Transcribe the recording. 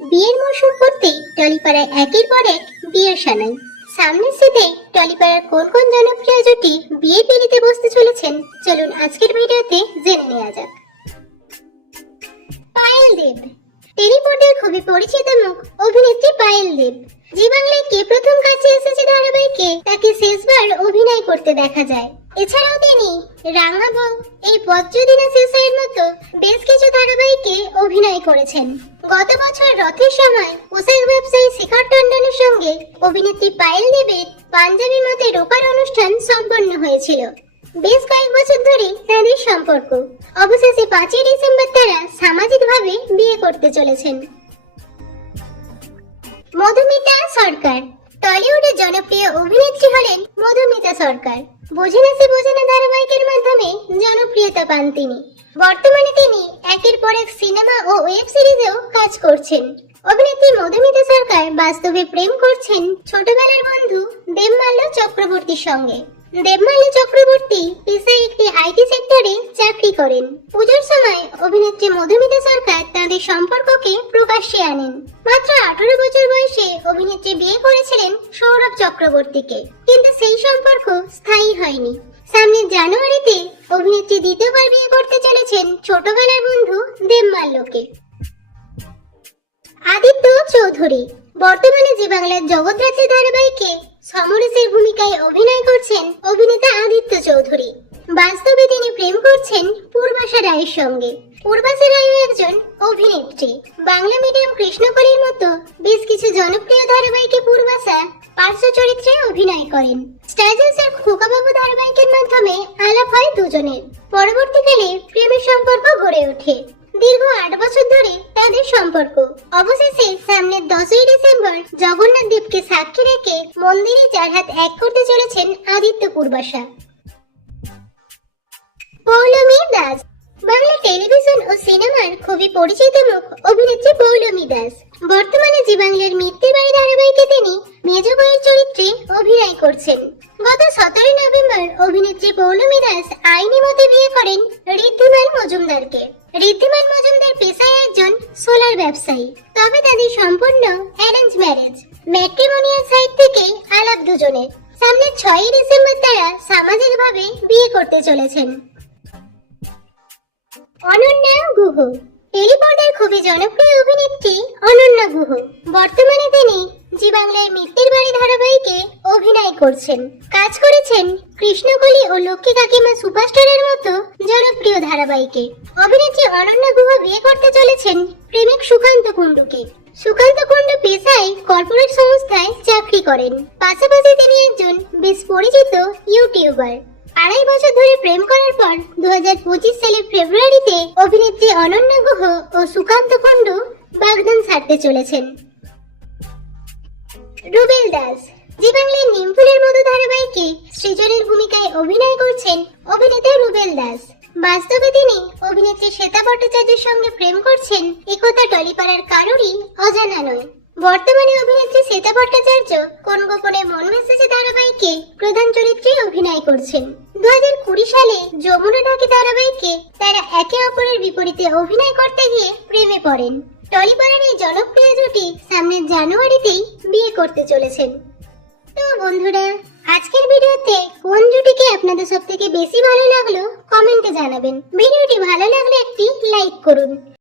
বিয়ের মৌসুম পড়তেই টলিপাড়ায় একের পর এক বিয়ের সানাই। সামনের শীতে টলিপাড়ার কোন কোন জনপ্রিয় জুটি বিয়ে পিড়িতে বসতে চলেছেন, চলুন আজকের ভিডিওতে জেনে নেওয়া যাক। পায়েল দেব, টেলিপর্দার খুবই পরিচিত মুখ অভিনেত্রী পায়েল দেব। জি বাংলায় কে প্রথম কাছে এসেছে ধারাবাহিকে তাকে শেষবার অভিনয় করতে দেখা যায়। এছাড়াও তিনি রাঙা বউ, এই পথ যদি না শেষ হয় মতো বেশ কিছু ধারাবাহিকে অভিনয় করেছেন। গত বছর রথের সময় পোশাক ব্যবসায়ী শিখর টন্ডনের সঙ্গে অভিনেত্রী পায়েল দেবের পাঞ্জাবি মতে রোপার অনুষ্ঠান সম্পন্ন হয়েছিল। বেশ কয়েক বছর ধরে তাদের সম্পর্ক। অবশেষে 5ই ডিসেম্বর তারা সামাজিকভাবে বিয়ে করতে চলেছেন। মধুমিতা সরকার, টলিউডের জনপ্রিয় অভিনেত্রী হলেন মধুমিতা সরকার। বোঝে না সে বোঝে না ধারাবাহিকের মাধ্যমে জনপ্রিয়তা পান তিনি। বর্তমানে তিনি একের পর এক সিনেমা ও ওয়েব সিরিজেও কাজ করছেন। অভিনেত্রী মধুমিতা সরকার বাস্তবে প্রেম করছেন ছোটবেলার বন্ধু দেবমাল্য চক্রবর্তীর সঙ্গে। দেবমাল্য চক্রবর্তী পেশায় একটি আইটি সেক্টরে চাকরি করেন। পুজোর সময় অভিনেত্রী মধুমিতা সরকার তাদের সম্পর্ককে প্রকাশ্যে আনেন। মাত্র 18 বছর বয়সে অভিনেত্রী বিয়ে করেছিলেন সৌরভ চক্রবর্তীকে, কিন্তু সেই সম্পর্ক স্থায়ী হয়নি। সামনের জানুয়ারিতে অভিনেত্রী দ্বিতীয়বার বিয়ে করতে চলেছেন ছোটবেলার বন্ধু দেবমাল্যকে। আদিত্য চৌধুরী, বর্তমানে জি বাংলার জগদ্ধাত্রী ধারাবাহিকে সমরেশের ভূমিকায় অভিনয় করছেন অভিনেতা আদিত্য চৌধুরী। বাস্তবে তিনি প্রেম করছেন পূর্বাশা রায়ের সঙ্গে। পূর্বাশা রায় একজন অভিনেত্রী। বাংলা মিডিয়াম কৃষ্ণকলির মতো বেশ কিছু জনপ্রিয় ধারাবাহিকে পূর্বাশা পার্শ্ব চরিত্রে অভিনয় করেন। স্টার জলসার খোকাবাবু ধারাবাহিকের মাধ্যমে আলাপ হয় দুজনের। পরবর্তীকালে প্রেমের সম্পর্ক গড়ে ওঠে। দীর্ঘ 8 বছর ধরে তাদের সম্পর্ক। অবশেষে সামনের 10ই ডিসেম্বর জগন্নাথ দেবকে সাক্ষী রেখে মন্দিরে 4 হাত এক করতে চলেছেন আদিত্য পূর্বাশা। পৌলমী দাস, বাংলা টেলিভিশন ও সিনেমার খুবই পরিচিত মুখ অভিনেত্রী পৌলমী দাস। বর্তমানে জি বাংলার মিত্তির বাড়ি ধারাবাহিকে তিনি মেজ বউয়ের চরিত্রে অভিনয় করছেন। গত 17 নভেম্বর অভিনেত্রী পৌলমী দাস আইনি মতে বিয়ে করেন ঋদ্ধিমান মজুমদারকে। ঋদ্ধিমান মজুমদার পেশায় একজন সোলার ব্যবসায়ী, তবে তাদের সম্পূর্ণ অ্যারেঞ্জ ম্যারেজ। ম্যাট্রিমোনিয়াল সাইট থেকে আলাপ দুজনের। সামনের 6ই ডিসেম্বর তারা সামাজিকভাবে বিয়ে করতে চলেছেন। অনন্যা গুহ, টেলিপর্দার খুবই জনপ্রিয় অভিনেত্রী অনন্যা গুহ। বর্তমানে তিনি জি বাংলায় মিত্তির বাড়ি ধারাবাহিকে অভিনয় করছেন। কাজ করেছেন কৃষ্ণকলি ও লক্ষ্মী কাকিমা সুপারস্টারের মতো জনপ্রিয় ধারাবাহিকে। অভিনেত্রী অনন্যা গুহ বিয়ে করতে চলেছেন প্রেমিক সুকান্ত কুণ্ডুকে। সুকান্ত কুণ্ডু পেশায় কর্পোরেট সংস্থায় চাকরি করেন। পাশাপাশি তিনি একজন বেশ পরিচিত ইউটিউবার। 2.5 বছর ধরে প্রেম করার পর 2025 সালের ফেব্রুয়ারিতে অভিনেত্রী অনন্যা গুহ ও সুকান্ত কুণ্ডু বাগদান ছাড়তে চলেছেন। রুবেল দাস, জি বাংলার নিমফুলের মতো ধারাবাহিকে সৃজনের ভূমিকায় অভিনয় করছেন অভিনেতা রুবেল দাস। বাস্তবে তিনি অভিনেত্রী শ্বেতা ভট্টাচার্যের সঙ্গে প্রেম করছেন একথা টলিপাড়ার কারোরই অজানা নয়। বর্তমানে অভিনেত্রী শ্বেতা ভট্টাচার্য কোন গোপনে মন মেসেজে ধারাবাহিকে প্রধান চরিত্রে অভিনয় করছেন। 2020 সালে যমুনা ঢাকি ধারাবাহিকে তারা একে অপরের বিপরীতে অভিনয় করতে গিয়ে প্রেমে পড়েন। টলিপাড়ার এই জনপ্রিয় জুটি সামনের জানুয়ারিতেই বিয়ে করতে চলেছেন। তো বন্ধুরা, আজকের ভিডিওতে কোন জুটিকে আপনাদের সবথেকে বেশি ভালো লাগলো কমেন্টে জানাবেন। ভিডিওটি ভালো লাগলে একটি লাইক করুন।